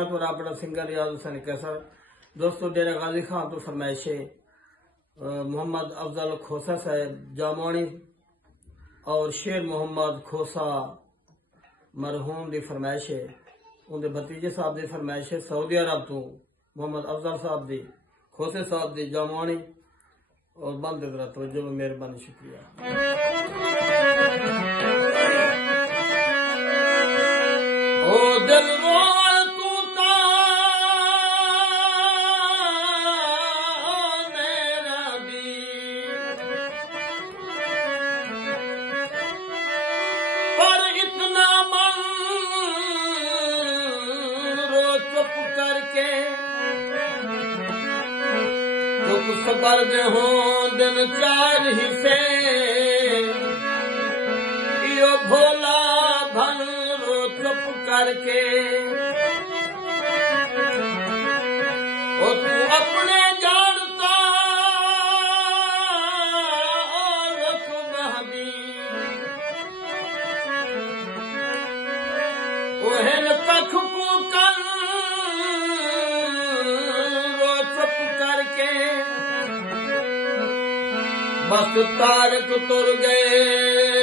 मैं तो अपना सिंगर रियाज हुसैन कैसर। दोस्तों डेरा गाजी खान तो फरमाइश है मोहम्मद अफजल खोसा साहब जामोनी और शेर मोहम्मद खोसा मरहूम की फरमाइश है। उनके भतीजे साहब की फरमाइश है सऊदी अरब तो मोहम्मद अफजल साहब की खोसे साहब की जामोनी और बंद करा तो मेहरबानी शुक्रिया। ओ दिल सबर दे हो दिन चार हिस्से यो भोला भन रो चुप करके ओ तू अपने जानता रख बहदी ओहन तख को कर रो चुप करके बस तारक तुर गए